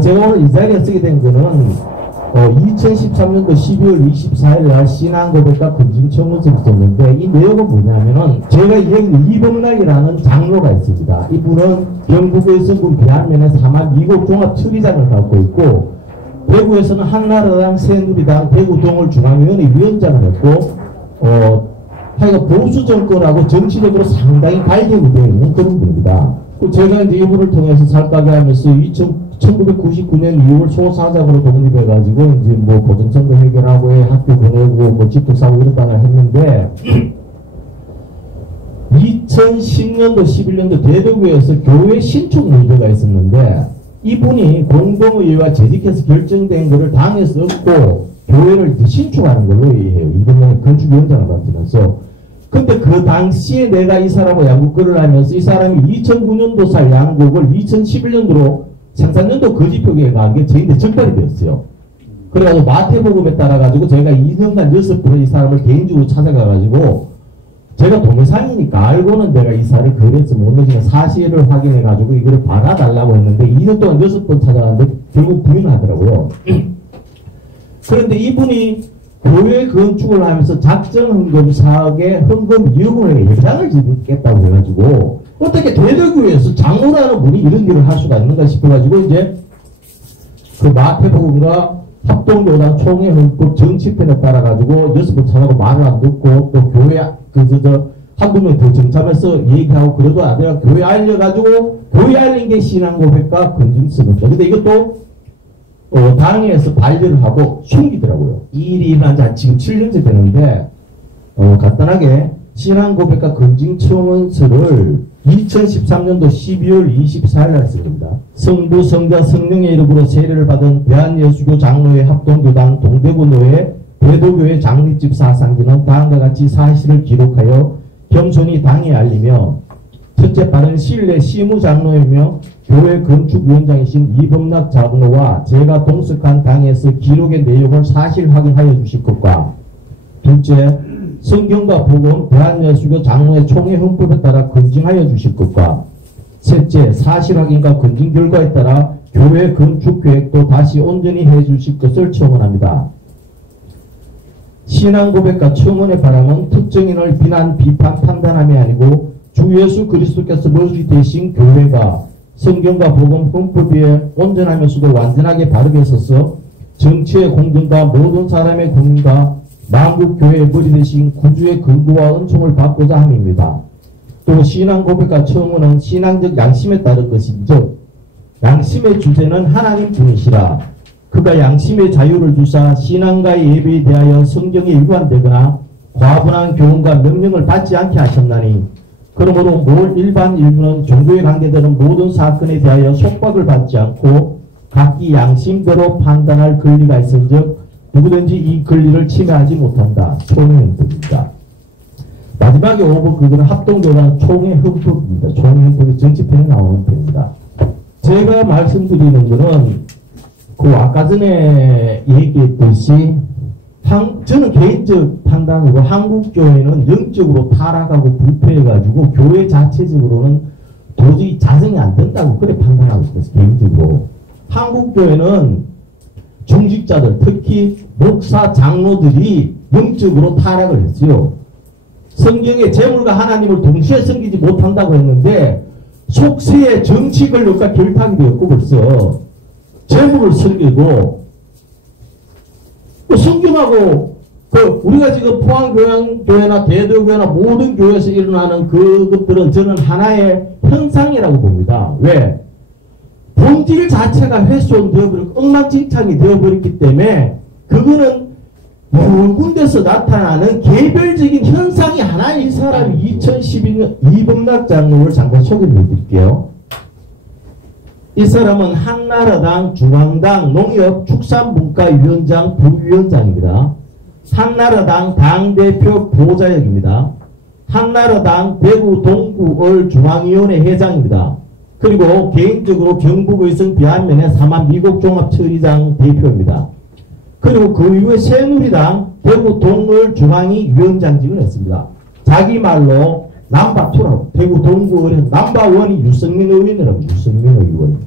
제가 오늘 이 자리에 쓰게 된 거는 2013년도 12월 24일 날 신앙고백과 건징청문서를 썼는데, 이 내용은 뭐냐면은 제가 여기 이범락이라는 장로가 있습니다. 이분은 경북의 성군 비안면에 사마 미국 종합처리장을 갖고 있고, 대구에서는 한나라당, 새누리당, 대구동을 중앙위원회 위원장을 했고, 하여간 보수 정권하고 정치적으로 상당히 갈등이 되어 있는 그런 분입니다. 제가 이제 이분을 통해서 살까기 하면서 1999년 2월 소사장으로 독립해가지고 이제 뭐 고등선거 해결하고 학교 보내고 뭐 집도 사고 이러다가 했는데 2010년도 11년도 대도교에서 교회 신축 문제가 있었는데, 이분이 공동의회와 재직해서 결정된 것을 당에서 얻고 교회를 신축하는 걸로 해요. 이번에 건축위원장을 맡으면서. 근데 그 당시에 내가 이 사람하고 양국글을 하면서 이 사람이 2009년도 살 양국을 2011년도로 상산년도 거짓표기에 간 게 저희한테 적발이 되었어요. 그래가지고 마태복음에 따라가지고 저희가 2년간 6번을 이 사람을 개인적으로 찾아가가지고, 제가 동해상이니까 알고는 내가 이사를 거래해서 못 내지만 사실을 확인해가지고 이거를 받아달라고 했는데 2년 동안 6번 찾아갔는데 결국 부인을 하더라고요. 그런데 이분이 교회 건축을 하면서 작정헌금 사업에 헌금 2억원의 예상을 짓겠다고 해가지고, 어떻게 대도교회에서 장로라는 분이 이런 일을 할 수가 있는가 싶어가지고, 이제 그 마태복음과 합동교단 총회헌법 정치편에 따라가지고 6번 찾아고 말을 안 듣고, 또 교회 한두 명 더 정참해서 얘기하고, 그래도 아내가 교회 알려가지고, 교회 알린 게 신앙고백과 건증서입니다. 근데 이것도 당에서 반려를 하고 숨기더라고요. 이 일이 일어난 지 지금 7년째 되는데, 간단하게 신앙고백과 건증청원서를 2013년도 12월 24일 날 썼습니다. 성부, 성자, 성령의 이름으로 세례를 받은 대한예수교 장로회 합동교당 동대구노회 대도교회 장립집 사상기는 다음과 같이 사실을 기록하여 겸손히 당에 알리며, 첫째, 빠른 시일 내 시무장로이며 교회 건축위원장이신 이범락 장로와 제가 동석한 당에서 기록의 내용을 사실 확인하여 주실 것과, 둘째, 성경과 복음 대한예수교 장로의 총회 헌법에 따라 건증하여 주실 것과, 셋째, 사실 확인과 건증 결과에 따라 교회 건축 계획도 다시 온전히 해 주실 것을 청원합니다. 신앙고백과 청원의 바람은 특정인을 비난, 비판, 판단함이 아니고 주 예수 그리스도께서 머리 되신 교회가 성경과 복음 헌법 위에 온전하면서도 완전하게 바르게 서서 정치의 공정과 모든 사람의 공의가 만국교회의 머리 되신 구주의 근거와 은총을 받고자 함입니다. 또 신앙고백과 청원은 신앙적 양심에 따른 것인즉, 양심의 주제는 하나님 분이시라. 그가 양심의 자유를 주사 신앙과의 예배에 대하여 성경에 일관되거나 과분한 교훈과 명령을 받지 않게 하셨나니, 그러므로 일반 인류는 종교에 관계되는 모든 사건에 대하여 속박을 받지 않고 각기 양심대로 판단할 권리가 있은즉 누구든지 이 권리를 침해하지 못한다. 총회헌법입니다. 마지막에 5번 그거는 합동교단 총회헌법입니다. 총회헌법이 정치편에 나오는 편입니다. 제가 말씀드리는 것은 그 아까 전에 얘기했듯이 저는 개인적 판단으로 한국교회는 영적으로 타락하고 부패해가지고 교회 자체적으로는 도저히 자성이 안 된다고 그래 판단하고 있어요. 개인적으로. 한국교회는 중직자들, 특히 목사, 장로들이 영적으로 타락을 했어요. 성경에 재물과 하나님을 동시에 섬기지 못한다고 했는데 속세의 정치 권력과 결탁이 되었고 벌써 재물을 섬기고 성경하고 우리가 지금 포항교회나 대도교회나 모든 교회에서 일어나는 그것들은 저는 하나의 현상이라고 봅니다. 왜? 본질 자체가 훼손되어버리고 엉망진창이 되어버렸기 때문에 그거는 여러 군데서 나타나는 개별적인 현상이 하나의 이 사람이 2012년 이범락 장로를 잠깐 소개를 해드릴게요. 이 사람은 한나라당 중앙당 농협축산문화위원장 부위원장입니다. 한나라당 당대표 보좌역입니다. 한나라당 대구 동구을 중앙위원회 회장입니다. 그리고 개인적으로 경북의성 비안면의 사만 미국종합처리장 대표입니다. 그리고 그 이후에 새누리당 대구 동을 중앙위 위원장직을 했습니다. 자기 말로 남바2라고 대구 동구의 남바1이 유승민 의원이라고 유승민 의원.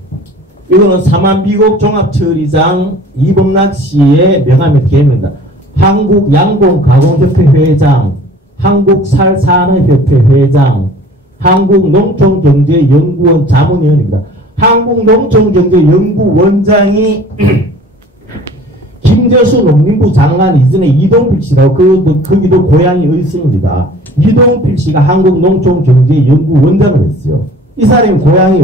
이거는 사만미국 종합처리장 이범락 씨의 명함의 개입니다. 한국양봉가공협회 회장, 한국살산업협회 회장, 한국농촌경제연구원 자문위원입니다. 한국농촌경제연구원장이 김재수 농림부 장관 이전에 이동필 씨라고 거기도 고향이 의성입니다. 이동필 씨가 한국농촌경제연구원장을 했어요. 이 사람이 고향이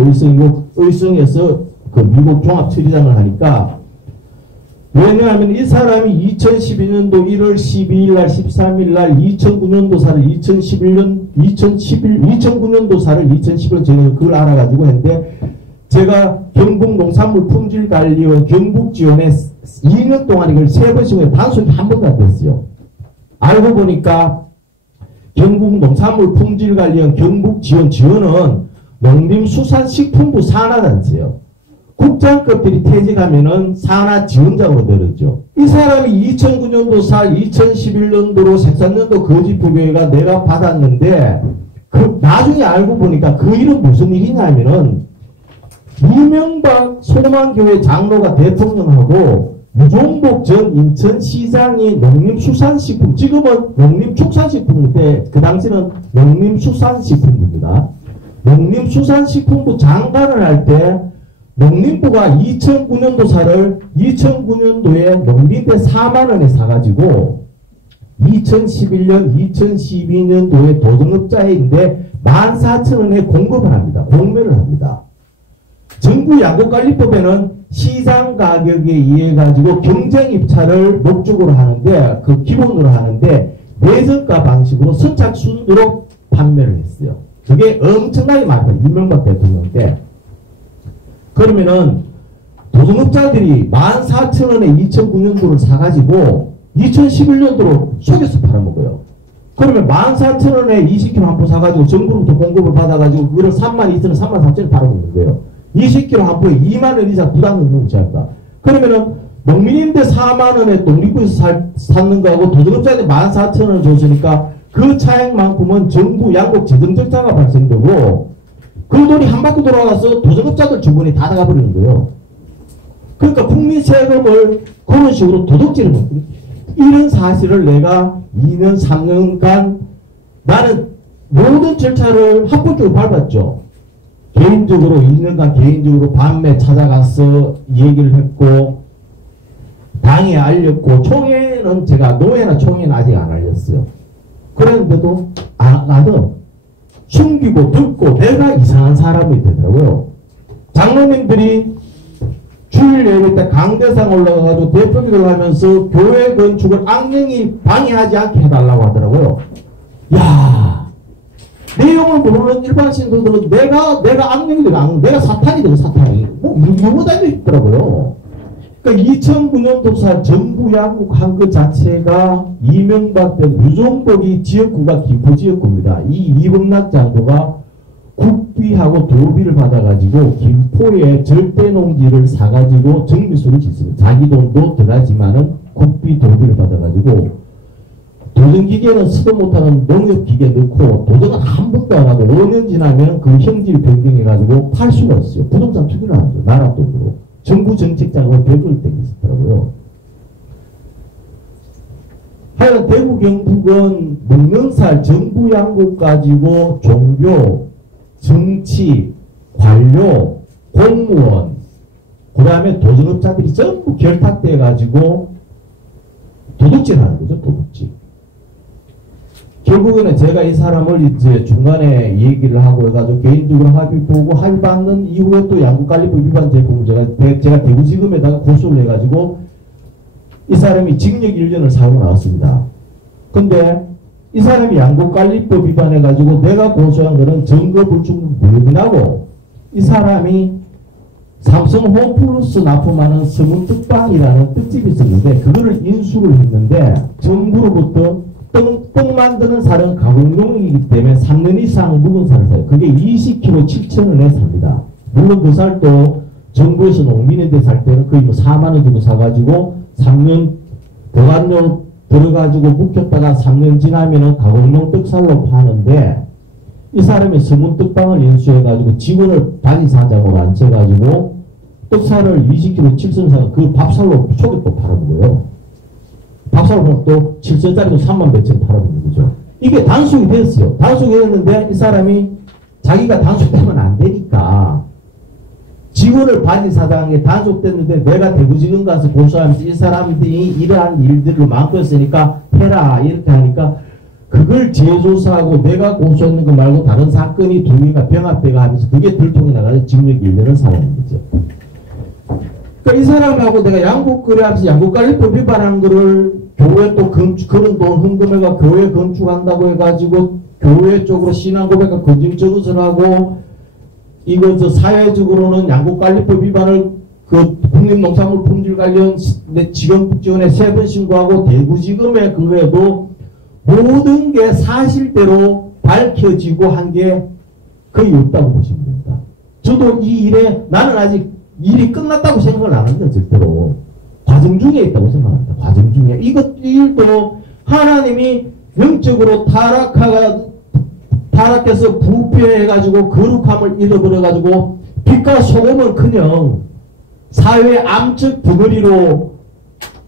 의성에서 그 미국 종합처리장을 하니까 왜냐하면 이 사람이 2012년도 1월 12일 날 13일 날 2009년도사를 2009년도사를 2011년 제가 그걸 알아가지고 했는데 제가 경북농산물 품질관리원 경북지원에 2년 동안 이걸 3번씩 단속이 한 번도 안 됐어요. 알고 보니까 경북농산물 품질관리원 경북지원 지원은 농림수산식품부 산하단체예요. 국장급들이 퇴직하면은 산하 지원장으로 늘었죠. 이 사람이 2009년도 살 2011년도로 생산년도 거짓표계가 내가 받았는데 그 나중에 알고 보니까 그 일은 무슨 일이냐면은 이명박 소만교회 장로가 대통령하고 유종복 전 인천시장이 농림수산식품 지금은 농림축산식품인데 그 당시는 농림수산식품부입니다. 농림수산식품부 장관을 할 때 농림부가 2009년도사를 2009년도에 농림대 4만원에 사가지고 2011년, 2012년도에 도정업자인데 14,000원에 공급을 합니다. 공매를 합니다. 정부 양곡관리법에는 시장 가격에 의해 가지고 경쟁 입찰을 목적으로 하는데 그 기본으로 하는데 매정가 방식으로 선착순으로 판매를 했어요. 그게 엄청나게 많아요. 이명박 대통령 때. 그러면은 도정업자들이 14,000원에 2009년도를 사가지고 2011년도로 속여서 팔아먹어요. 그러면 14,000원에 20kg 한 포 사가지고 정부로부터 공급을 받아가지고 그거를 32,000원, 33,000원 팔아먹는 거예요. 20kg 한 포에 2만원 이상 부담 넣는 거입니다. 그러면은 농민인데 4만원에 농림부에서 샀는 거하고 도정업자한테 14,000원을 줬으니까 그 차액만큼은 정부 양곡 재정적자가 발생되고 그 돈이 한 바퀴 돌아가서 도정업자들 주머니에 다 나가버리는 거예요. 그러니까 국민 세금을 그런 식으로 도둑질을 먹는 거예요. 이런 사실을 내가 2년, 3년간 나는 모든 절차를 합법적으로 밟았죠. 개인적으로 2년간 개인적으로 밤에 찾아가서 얘기를 했고 당에 알렸고 총회는 제가 노회나 총회는 아직 안 알렸어요. 그랬는데도 나도 숨기고 듣고 내가 이상한 사람이 되더라고요. 장로님들이 주일 예배 때 강대상 올라가가지고 대표기도를 하면서 교회 건축을 악령이 방해하지 않게 해달라고 하더라고요. 야, 내용을 모르는 일반 신도들은 내가 악령이 되고 내가 사탄이 되고 사탄이 뭐 이러고 다니고 있더라고요. 그러니까 2009년도사 정부 양국한 것 자체가 이명박 때 유종복이 지역구가 김포지역구입니다. 이 이범락 장로가 국비하고 도비를 받아가지고 김포에 절대농지를 사가지고 정비소를 짓습니다. 자기 돈도 들어가지만은 국비 도비를 받아가지고 도전기계는 쓰도 못하는 농협기계 넣고 도전은 한 번도 안 하고 5년 지나면 그 형질 변경해가지고 팔 수가 없어요. 부동산 투기를 하는 거예요. 나라 돈으로. 정부 정책장으로 벽을 땡겼었더라고요. 하여간 대구 경북은 먹는살 정부 양국 가지고 종교, 정치, 관료, 공무원, 그 다음에 도전업자들이 전부 결탁돼 가지고 도둑질 하는 거죠. 도둑질. 결국에는 제가 이 사람을 이제 중간에 얘기를 하고 해가지고 개인적으로 합의 보고 합의 받는 이후에 또 양국관리법 위반 제품 제가 대구지검에다가 고소를 해가지고 이 사람이 징역 1년을 사고 나왔습니다. 근데 이 사람이 양국관리법 위반해가지고 내가 고소한 거는 증거불충 무혐의라고 이 사람이 삼성 홈플러스 납품하는 서문떡빵이라는 떡집이 있었는데 그거를 인수를 했는데 정부로부터 떡 만드는 살은 가공용이기 때문에 3년 이상 묵은 살을 사요. 그게 20kg 7,000원에 삽니다. 물론 그 살도 정부에서 농민인데 살 때는 거의 뭐 4만원 주고 사가지고 3년 보관용 들어가지고 묵혔다가 3년 지나면은 가공용 떡살로 파는데 이 사람이 서문떡빵을 인수해가지고 직원을 단위사장으로 앉혀가지고 떡살을 20kg 7선사가 그 밥살로 초기 또 팔아먹어요. 밥살로 또 7선짜리도 3만 몇천 팔아먹는 거죠. 이게 단속이 됐어요. 단속이 됐는데 이 사람이 자기가 단속되면 안 되니까 직원을 바지 사장에 단속됐는데 내가 대구지검 가서 고소하면서 이 사람들이 이러한 일들을 많고 했으니까 해라 이렇게 하니까 그걸 재조사하고 내가 고소했는 거 말고 다른 사건이 두 개가 병합돼가 하면서 그게 들통이 나가서 징역 1년을 살아낸 거죠. 그러니까 이 사람하고 내가 양국거래 하면서 양국관리법 위반한 거를 교회 또 그런 돈 흥금해가 교회 건축한다고 해가지고 교회 쪽으로 신앙고백과 건증적으로 하고 이거 사회적으로는 양국관리법 위반을 그 국립농산물 품질 관련 지검국지원에 3번 신고하고 대구지검에 그거에도 모든 게 사실대로 밝혀지고 한 게 거의 없다고 보시면 됩니다. 저도 이 일에 나는 아직 일이 끝났다고 생각을 안 합니다. 절대로. 과정 중에 있다고 생각합니다. 과정 중에. 이 일도 하나님이 영적으로 타락해서 부패해가지고 거룩함을 잃어버려가지고 빛과 소금은 그냥 사회의 암적 덩어리로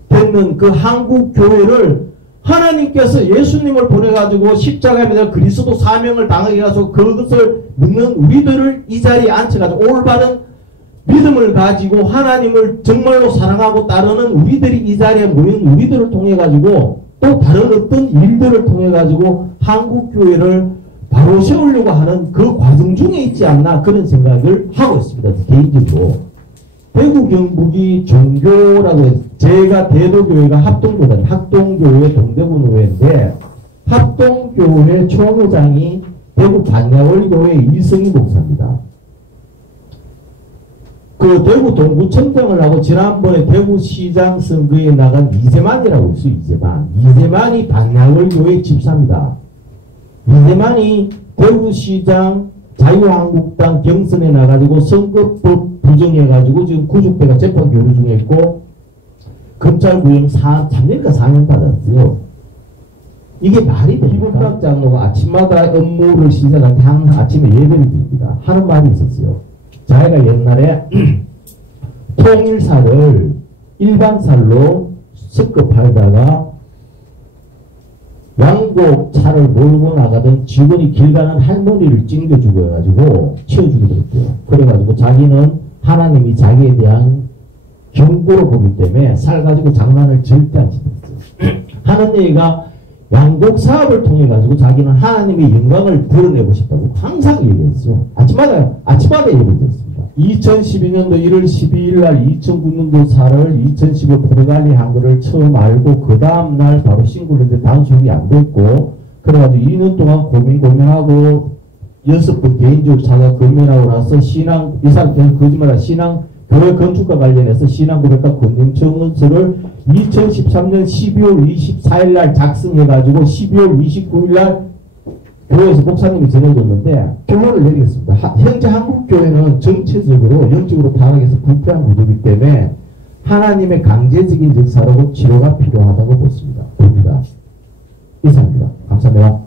되는 그 한국 교회를 하나님께서 예수님을 보내가지고 십자가에서 그리스도 사명을 당하게 해가지고 그것을 믿는 우리들을 이 자리에 앉혀가지고 올바른 믿음을 가지고 하나님을 정말로 사랑하고 따르는 우리들이 이 자리에 모인 우리들을 통해가지고 또 다른 어떤 일들을 통해가지고 한국교회를 바로 세우려고 하는 그 과정 중에 있지 않나 그런 생각을 하고 있습니다. 개인적으로. 대구 경북이 종교라고 해서 제가 대도교회가 합동교단, 합동교회 동대구노회인데 합동교회 총회장이 대구 반야월교회 이성희 목사입니다. 그 대구 동구청장을 하고 지난번에 대구시장 선거에 나간 이재만이라고 있어요. 이재만이 반야월교회 집사입니다. 이재만이 대구시장 자유한국당 경선에 나가지고 선거법 부정해가지고 지금 구속대가 재판 교류 중에 있고 검찰구형 3년인가 4년 받았어요. 이게 말이 됩니까? 기본학장로가 아침마다 업무를 시작할 때 항상 아침에 예배를 드립니다. 하는 말이 있었어요. 자기가 옛날에 통일살을 일반살로 섞어 팔다가 왕복차를 몰고 나가던 직원이 길 가는 할머니를 찡겨주고 해가지고 치워주기도 했대요. 그래가지고 자기는 하나님이 자기에 대한 경고로 보기 때문에 살 가지고 장난을 절대 안 치겠어요. 하는 얘기가 양곡 사업을 통해 가지고 자기는 하나님의 영광을 드러내고 싶다고 항상 얘기했어요. 아침마다 얘기했습니다. 2012년도 1월 12일 날 2009년도 4월 2015 포르갈리 거를 처음 알고 그 다음날 바로 신고를 했는데 단속이 안 됐고 그래가지고 2년 동안 고민하고 6번 개인적으로 찾아 고민하고 나서 신앙 이 사람들은 거짓말한 신앙 교회 건축과 관련해서 신앙고백과 권념청원서를 2013년 12월 24일 날 작성해가지고 12월 29일 날 교회에서 목사님이 전해줬는데 결론을 내리겠습니다. 현재 한국교회는 전체적으로 영적으로 타락해서 부패한 구조이기 때문에 하나님의 강제적인 역사로 치료가 필요하다고 봅니다. 이상입니다. 감사합니다.